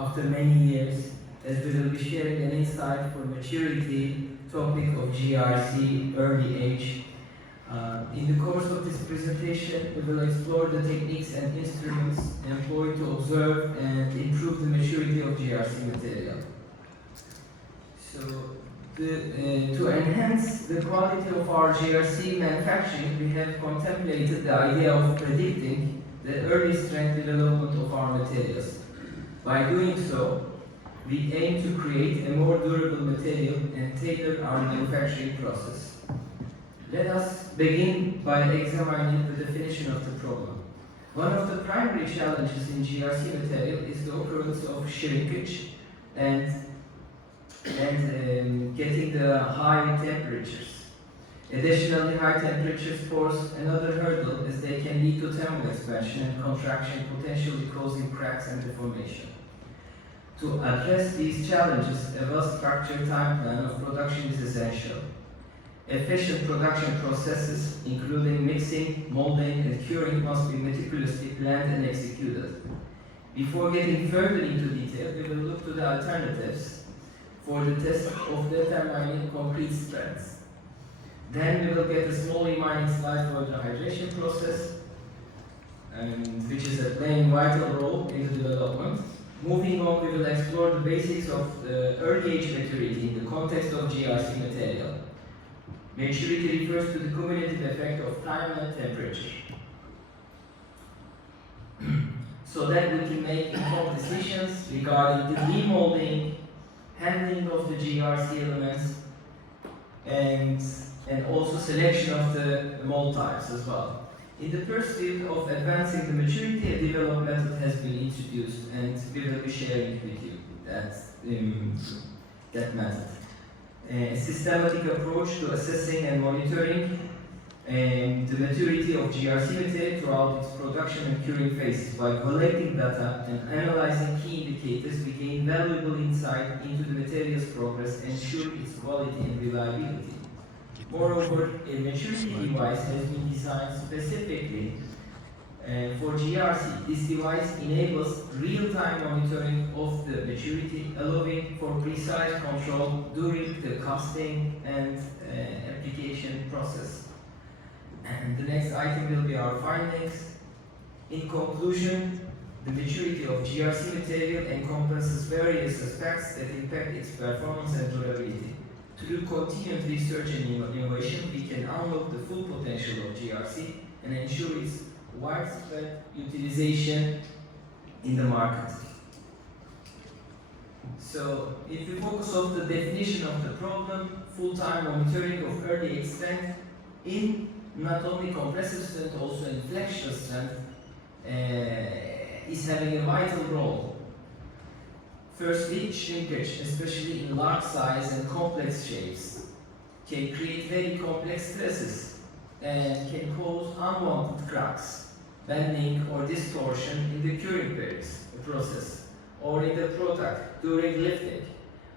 after many years, as we will be sharing an insight for maturity topic of GRC early age. In the course of this presentation, we will explore the techniques and instruments employed to observe and improve the maturity of GRC material. So, to enhance the quality of our GRC manufacturing, we have contemplated the idea of predicting the early strength development of our materials. By doing so, we aim to create a more durable material and tailor our manufacturing process. Let us begin by examining the definition of the problem. One of the primary challenges in GRC material is the occurrence of shrinkage and getting the high temperatures. Additionally, high temperatures pose another hurdle as they can lead to thermal expansion and contraction, potentially causing cracks and deformation. To address these challenges, a well-structured time plan of production is essential. Efficient production processes, including mixing, molding, and curing, must be meticulously planned and executed. Before getting further into detail, we will look to the alternatives for the test of determining concrete strengths. Then we will get a small mining slide for the hydration process, which is playing a vital role in the development. Moving on, we will explore the basics of early age maturity in the context of GRC material. Maturity refers to the cumulative effect of time and temperature, so that we can make informed decisions regarding the demolding, handling of the GRC elements, and also selection of the mold types as well. In the pursuit of advancing the maturity, a developed method has been introduced, and we will be sharing with you that method. A systematic approach to assessing and monitoring the maturity of GRC material throughout its production and curing phases. By collecting data and analyzing key indicators, we gain valuable insight into the material's progress and ensure its quality and reliability. Moreover, a maturity device has been designed specifically for GRC. This device enables real-time monitoring of the maturity, allowing for precise control during the casting and application process. And the next item will be our findings. In conclusion, the maturity of GRC material encompasses various aspects that impact its performance and durability. Through continued research and innovation, we can unlock the full potential of GRC and ensure its widespread utilization in the market. So, if we focus on the definition of the problem, full-time monitoring of early age strength in not only compressive strength, also in flexural strength, is having a vital role. Firstly, shrinkage, especially in large size and complex shapes, can create very complex stresses and can cause unwanted cracks, bending or distortion in the curing process or in the product during lifting.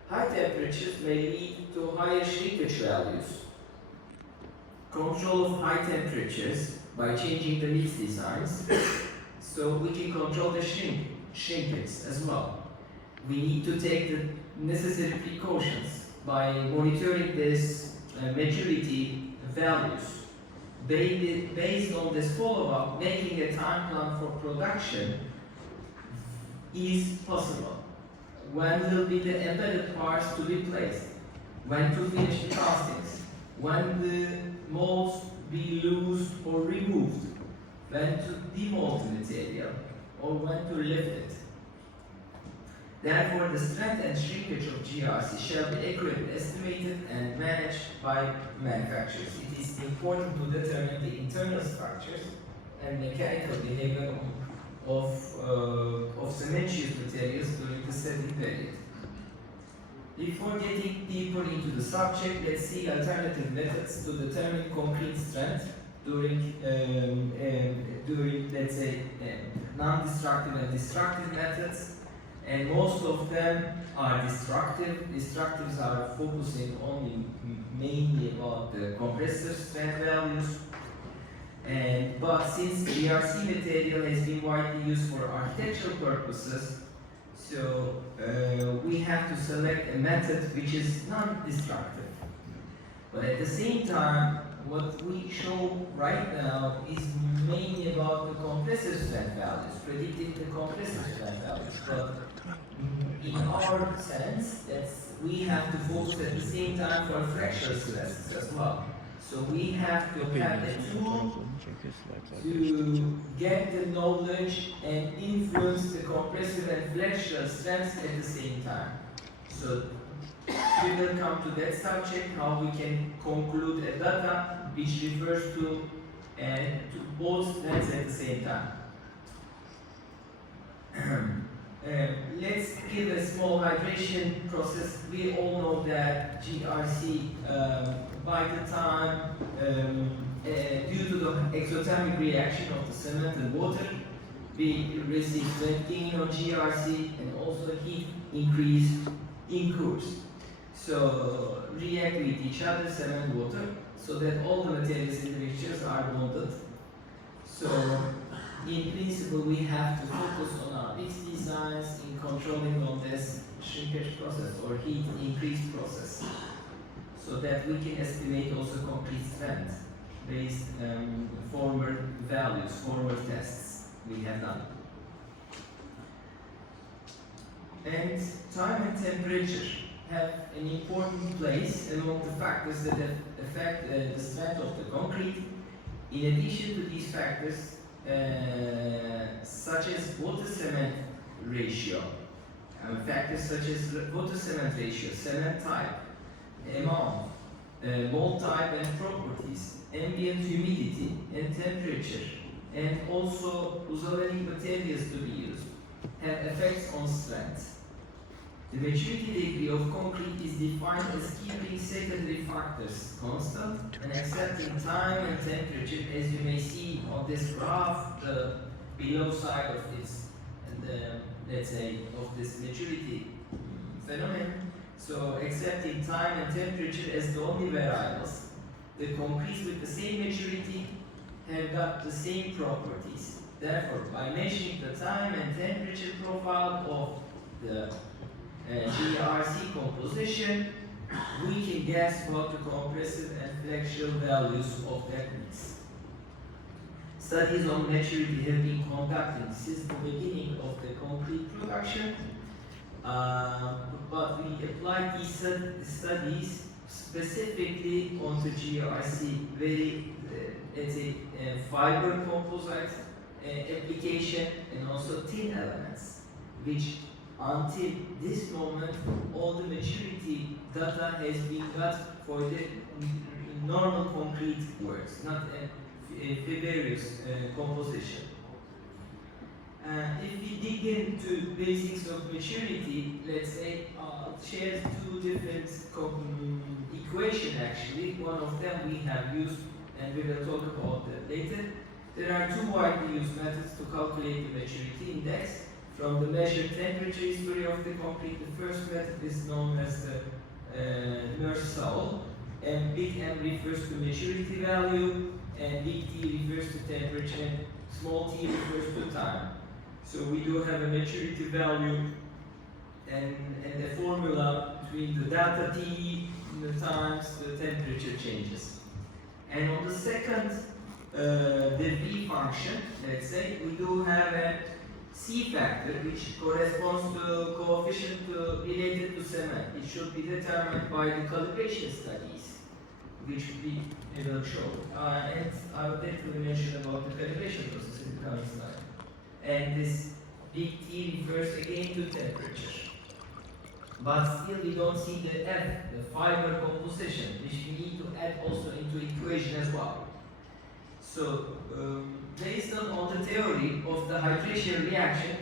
High temperatures may lead to higher shrinkage values. Control of high temperatures by changing the mix designs, so we can control the shrinkage as well. We need to take the necessary precautions by monitoring this maturity values. Based on this follow-up, making a time plan for production is possible. When will be the embedded parts to be placed? When to finish the castings? When the molds be loosed or removed? When to demold the material? Or when to lift it? Therefore, the strength and shrinkage of GRC shall be accurately estimated and managed by manufacturers. It is important to determine the internal structures and mechanical behavior of cementitious materials during the setting period. Before getting deeper into the subject, let's see alternative methods to determine concrete strength during let's say, non-destructive and destructive methods. And most of them are destructive. Destructives are focusing only mainly about the compressive strength values. But since GRC material has been widely used for architectural purposes, so have to select a method which is non-destructive. But at the same time, what we show right now is mainly about the compressive strength values, predicting the compressive strength values. But in our sense, we have to focus at the same time for fracture stresses as well. So we have to have a tool to get the knowledge and influence the compressive and flexural strengths at the same time. So we will come to that subject, how we can conclude a data which refers to both strengths at the same time. Let's give a small hydration process. We all know that GRC, by the time, due to the exothermic reaction of the cement and water, we receive wet gain on GRC and also heat increase in course. So react with each other, cement and water, so that all the materials in the mixtures are bonded. So in principle, we have to focus on our mix designs in controlling on this shrinkage process or heat increase process, so that we can estimate also concrete strength based former values, former tests we have done. And time and temperature have an important place among the factors that affect the strength of the concrete. In addition to these factors, such as water-cement ratio, factors such as water-cement ratio, cement type, amount, mold type and properties, ambient humidity and temperature, and also uzolanic materials to be used, have effects on strength. The maturity degree of concrete is defined as keeping secondary factors constant and accepting time and temperature, as you may see on this graph, the below side of this, and let's say of this maturity phenomenon. So accepting time and temperature as the only variables, the concretes with the same maturity have got the same properties. Therefore, by measuring the time and temperature profile of the GRC composition, we can guess what the compressive and flexural values of that mix. Studies on maturity have been conducted since the beginning of the concrete production, but we applied these studies specifically onto GRC, very let's say fiber composite application and also thin elements, which until this moment all the maturity data has been got for the normal concrete works, not a fibrous composition. If we dig into basics of maturity, let's say I'll share two different equations actually. One of them we have used and we will talk about that later. There are two widely used methods to calculate the maturity index. From the measured temperature history of the concrete, the first method is known as the Mersal, and big M refers to maturity value, and big T refers to temperature, and small t refers to time. So we do have a maturity value and a formula between the delta T times the temperature changes. And on the second, the V function, let's say, we do have a C factor, which corresponds to coefficient related to cement. It should be determined by the calibration studies, which we will show. And I will definitely mention about the calibration process in the coming slide. And this big T refers again to temperature. But still we don't see the F, the fiber composition, which we need to add also into equation as well. So, based on the theory of the hydration reaction,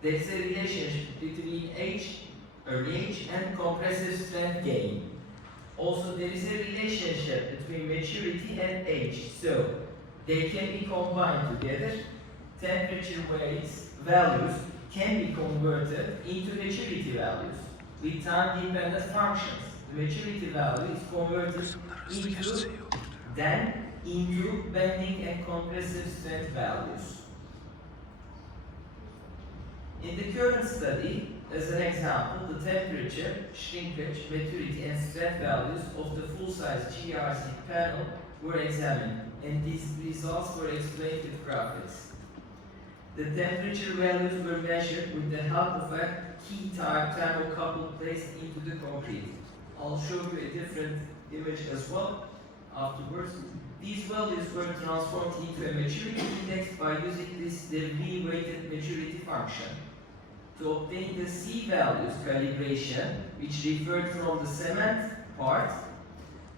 there is a relationship between H, early H, and compressive strength gain. Also, there is a relationship between maturity and age, so they can be combined together. Temperature values can be converted into maturity values with time-dependent functions. The maturity value is converted into bending and compressive strength values. In the current study, as an example, the temperature, shrinkage, maturity, and strength values of the full-size GRC panel were examined, and these results were explained with graphics. The temperature values were measured with the help of a key-type thermocouple placed into the concrete. I'll show you a different image as well afterwards. These values were transformed into a maturity index by using the V-weighted maturity function. To obtain the C values calibration, which referred from the cement part,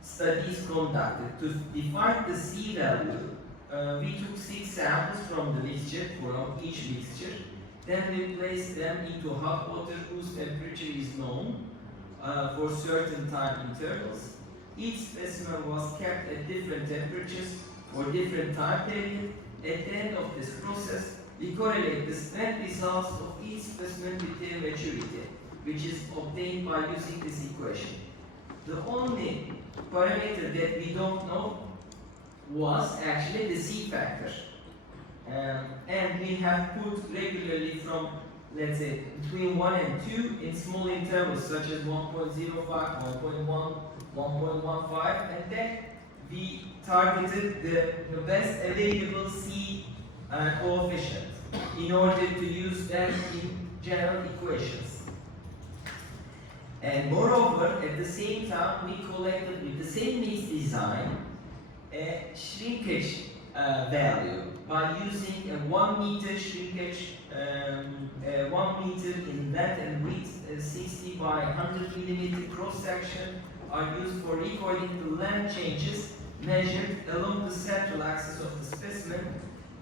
studies conducted. To define the C value, we took 6 samples from the mixture, from each mixture. Then we placed them into hot water whose temperature is known for certain time intervals. Each specimen was kept at different temperatures for different time periods. At the end of this process, we correlate the strength results of each specimen with their maturity, which is obtained by using this equation. The only parameter that we don't know was actually the C factor. And we have put regularly from, let's say, between 1 and 2 in small intervals such as 1.05, 1.1, 1.15, and then we targeted the best available C coefficient in order to use that in general equations. And moreover, at the same time, we collected with the same mix design a shrinkage value by using a 1 meter shrinkage, 1 meter in length and width, 60 by 100 millimeter cross section are used for recording the length changes measured along the central axis of the specimen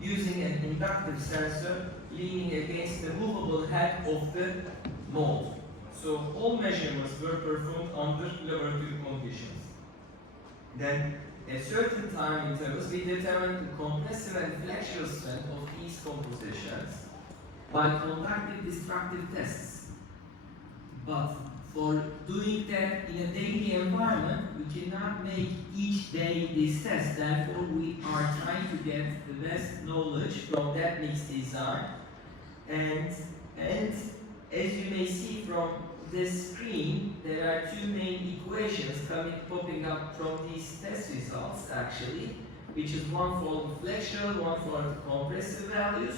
using an inductive sensor leaning against the movable head of the mold. So all measurements were performed under laboratory conditions. Then, at certain time intervals, we determined the compressive and flexural strength of these compositions by conducting destructive tests. But for doing that in a daily environment, we cannot make each day these tests. Therefore, we are trying to get the best knowledge from that mix design. And as you may see from this screen, there are 2 main equations popping up from these test results actually, which is one for the flexural, one for the compressive values,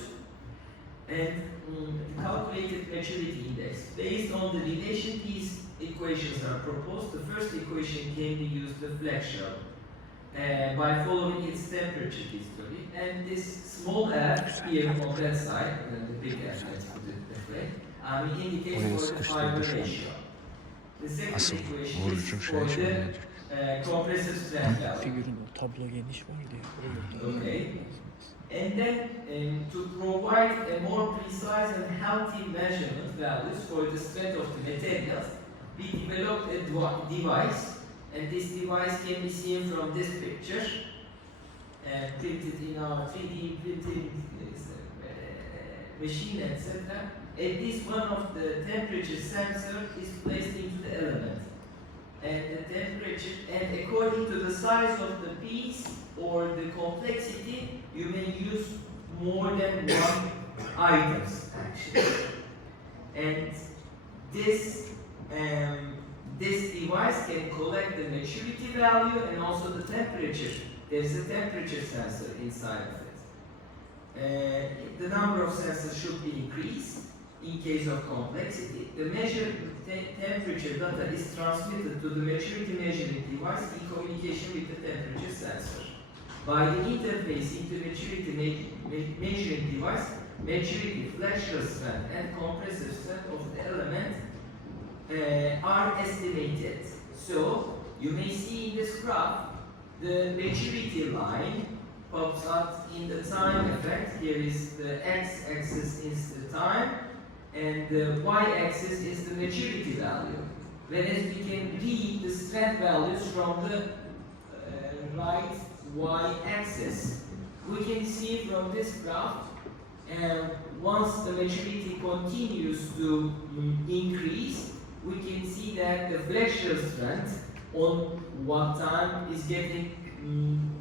and the calculated maturity index. Based on the relation these equations are proposed, the first equation can be used, the flexural, by following its temperature history, and this small f here on that side, and the big f, let's put it that way, indicates for the fiber ratio. The second equation is for the compressive strength value. Figürün o tablo geniş var diye. Okay. And then to provide a more precise and healthy measurement values for the strength of the materials, we developed a device, and this device can be seen from this picture, printed in our 3D printing machine, etc. And this one of the temperature sensor is placed into the element. And the temperature, and according to the size of the piece or the complexity, you may use more than one items actually. And this device can collect the maturity value and also the temperature. There's a temperature sensor inside of it. The number of sensors should be increased in case of complexity. The measured temperature data is transmitted to the maturity measuring device in communication with the temperature sensor. By the interface into maturity measuring device, maturity, flexural strength, and compressive strength of the element are estimated. So, you may see in this graph, the maturity line pops out in the time effect. Here is the x-axis is the time, and the y-axis is the maturity value. Whereas we can read the strength values from the right y-axis. We can see from this graph, once the maturity continues to increase, we can see that the flexural strength on what time is getting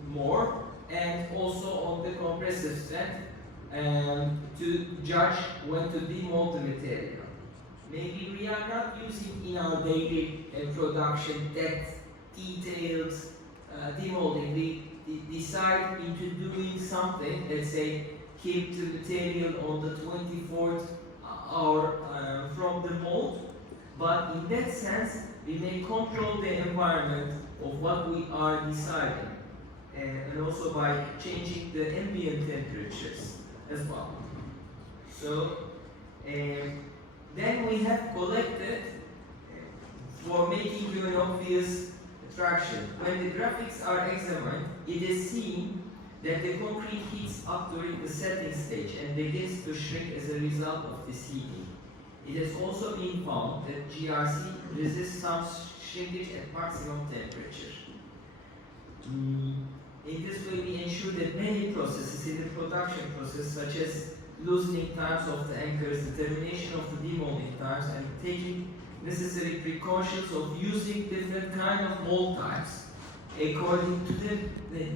more, and also on the compressive strength to judge when to demold the material. maybe we are not using in our daily production that detailed demolding. We decide into doing something, let's say keep the material on the 24th hour from the mold, but in that sense we may control the environment of what we are deciding, and also by changing the ambient temperatures as well. So then we have collected for making you an obvious attraction. When the graphics are examined, it is seen that the concrete heats up during the setting stage and begins to shrink as a result of this heating. It has also been found that GRC resists some shrinkage at maximum temperature. In this way, we ensure that many processes in the production process, such as loosening times of the anchors, determination of the demolding times, and taking necessary precautions of using different kind of mold types according to the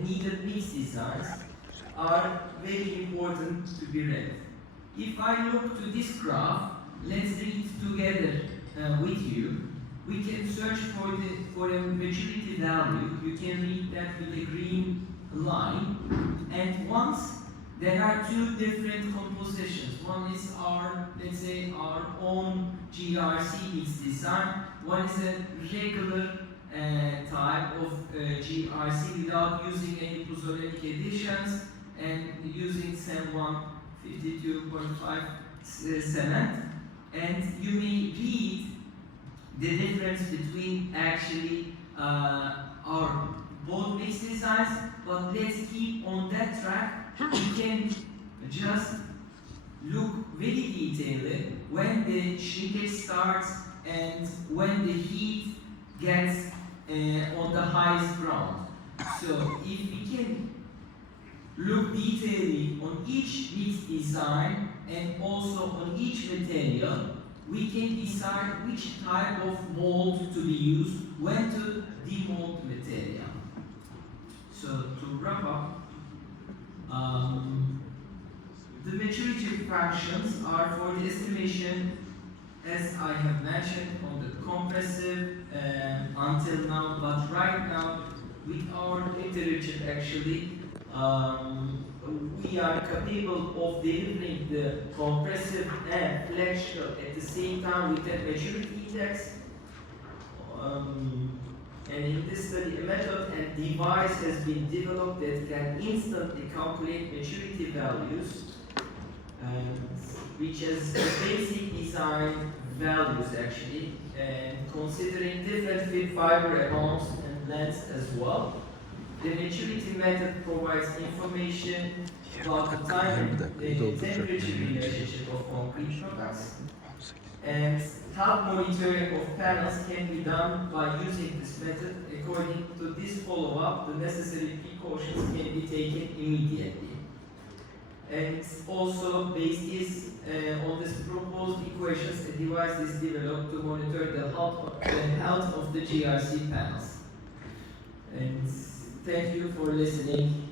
needed mix designs, are very important to be read. If I look to this graph, let's read together with you. We can search for a maturity value. You can read that with a green line. And once there are two different compositions. One is our, let's say, our own GRC mix design. One is a regular type of GRC without using any pozzolanic additions and using SEM 152.5 cement. And you may read the difference between actually our both mix designs, but let's keep on that track. We can just look very detailed when the shrinkage starts and when the heat gets on the highest ground. So if we can look detailedly on each mix design and also on each material, we can decide which type of mold to be used, when to demold material. So to wrap up, the maturity fractions are for the estimation, as I have mentioned, on the compressive until now, but right now with our literature actually we are capable of delivering the compressive and flexible at the same time with that maturity index. And in this study, a method and device has been developed that can instantly calculate maturity values, which has the basic design values actually, and considering different fiber amounts and lengths as well. The maturity method provides information about the time and the temperature relationship of concrete products. And help monitoring of panels can be done by using this method. According to this follow-up, the necessary precautions can be taken immediately. And also, based on this proposed equations, a device is developed to monitor the health of the GRC panels. And thank you for listening.